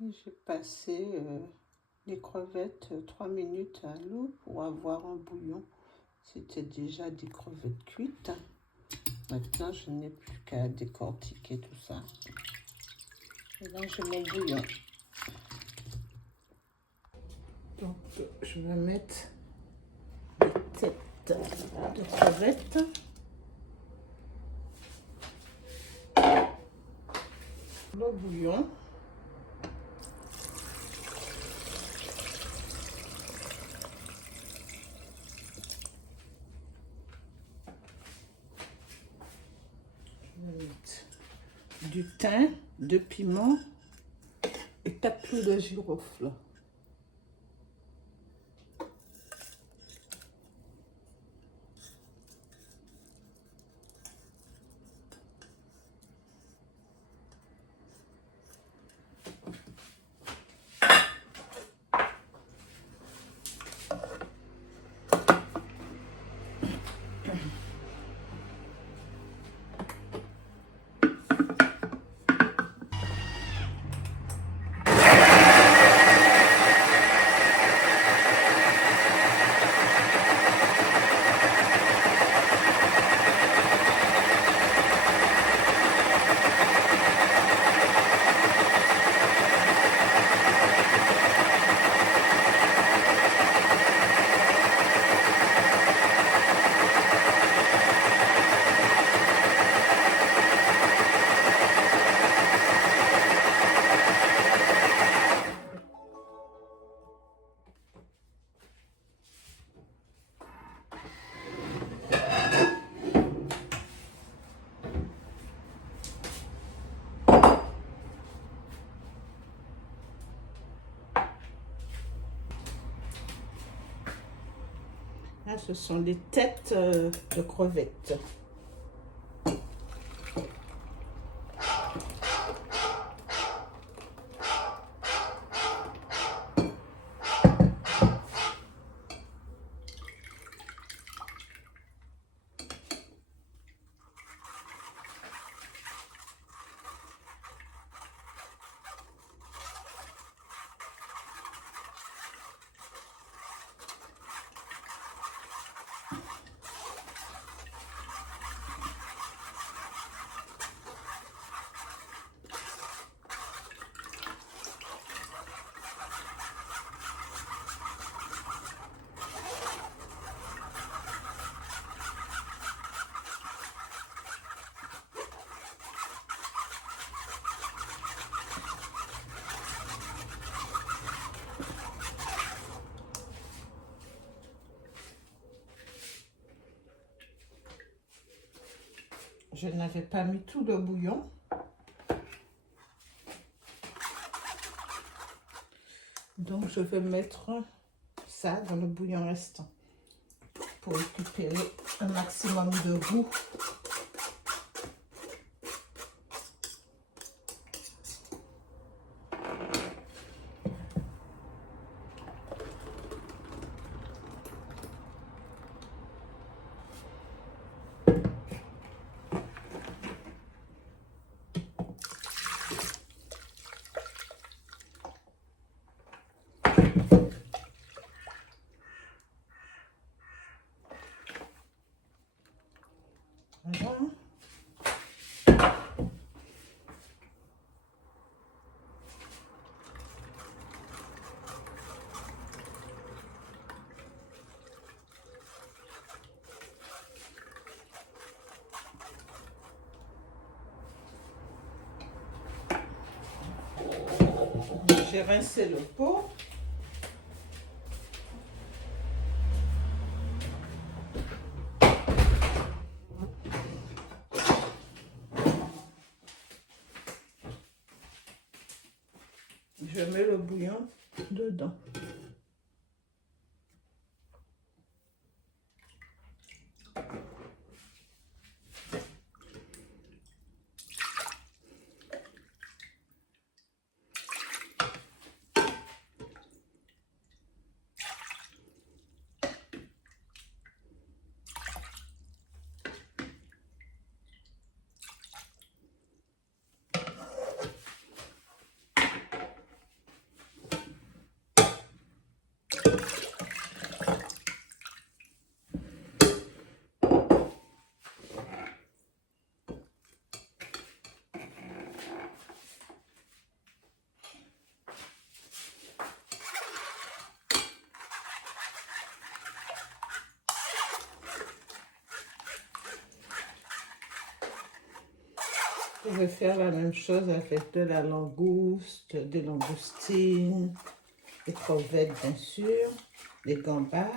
J'ai passé les crevettes 3 minutes à l'eau pour avoir un bouillon. C'était déjà des crevettes cuites. Maintenant, je n'ai plus qu'à décortiquer tout ça. Et là, j'ai mon bouillon. Donc, je vais mettre les têtes de crevettes. Le bouillon. Je vais mettre du thym, 2 piments et 4 clous de girofle. Là, ce sont les têtes de crevettes. Je n'avais pas mis tout le bouillon. Donc, je vais mettre ça dans le bouillon restant pour récupérer un maximum de goût. Voilà. J'ai rincé le pot. Je mets le bouillon dedans. pouvez faire la même chose avec de la langouste, des langoustines, des crevettes bien sûr, des gambas.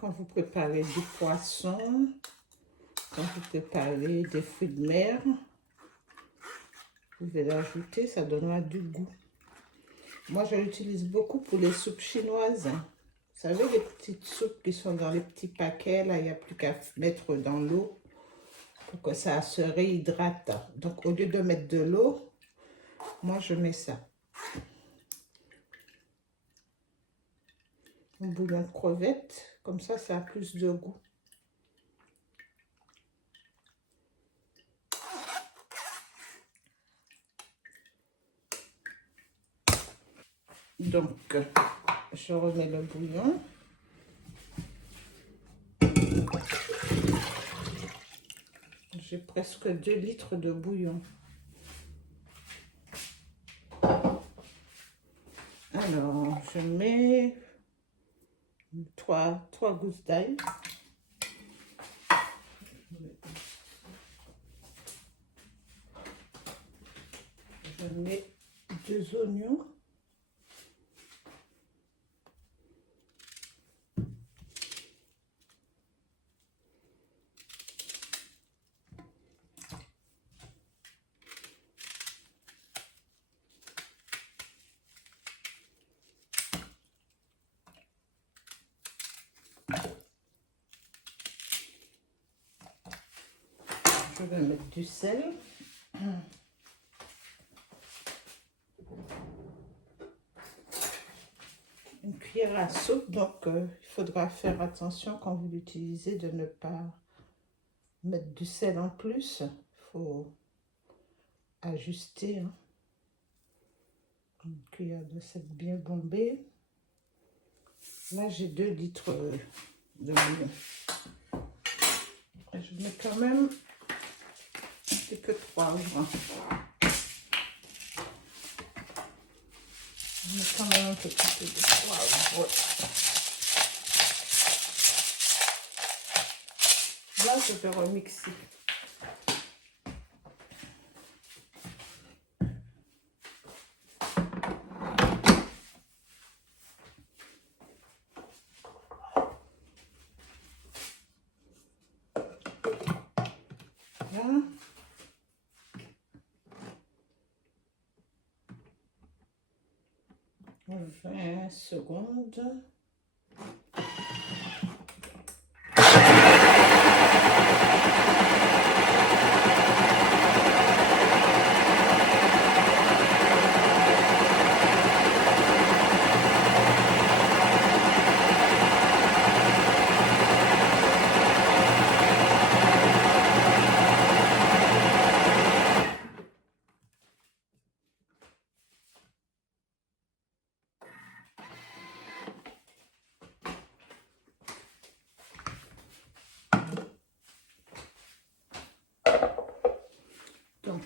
Quand vous préparez du poisson, quand vous préparez des fruits de mer, vous pouvez l'ajouter, ça donnera du goût. Moi, je l'utilise beaucoup pour les soupes chinoises. Vous savez, les petites soupes qui sont dans les petits paquets, là, il n'y a plus qu'à mettre dans l'eau pour que ça se réhydrate. Donc, au lieu de mettre de l'eau, moi, je mets ça. Un bouillon de crevettes, comme ça a plus de goût. Donc, je remets le bouillon. J'ai presque 2 litres de bouillon. Alors, je mets 3 gousses d'ail. Je mets 2 oignons. Je vais mettre du sel. Une cuillère à soupe, donc il faudra faire attention quand vous l'utilisez de ne pas mettre du sel en plus. Il faut ajuster. Hein. Une cuillère de sel bien bombée. Là, j'ai 2 litres de bouillon. Je mets quand même un petit peu de poivre. Je mets quand même un petit peu de poivre. Là, je vais remixer. Là. 20 secondes. Donc,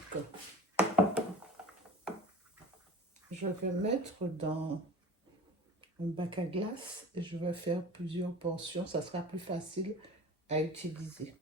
je vais mettre dans un bac à glace et je vais faire plusieurs portions. Ça sera plus facile à utiliser.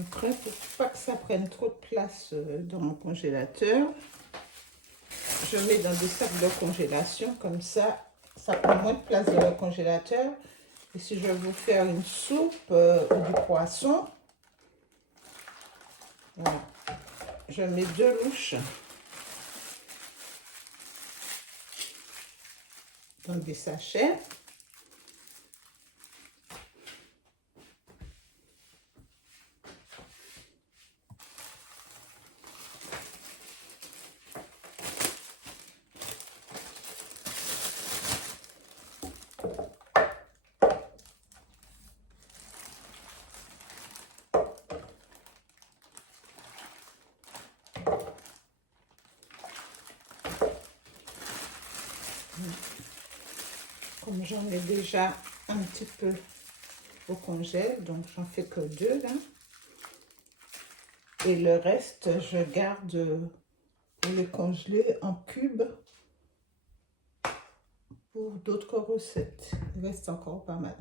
Après, pour pas que ça prenne trop de place dans mon congélateur, je mets dans des sacs de congélation, comme ça prend moins de place dans le congélateur. Et si je veux vous faire une soupe ou du poisson, voilà, je mets 2 louches dans des sachets. Comme j'en ai déjà un petit peu au congèle, donc j'en fais que 2 là. Et le reste, je garde pour les congeler en cubes pour d'autres recettes. Il reste encore pas mal.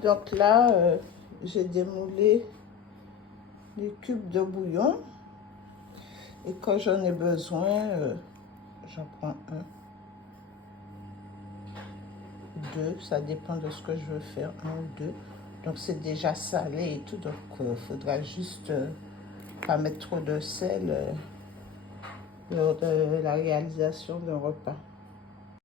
Donc là, j'ai démoulé les cubes de bouillon. Et quand j'en ai besoin, j'en prends 1, 2, ça dépend de ce que je veux faire, 1 ou 2. Donc c'est déjà salé et tout, donc il faudra juste pas mettre trop de sel lors de la réalisation d'un repas.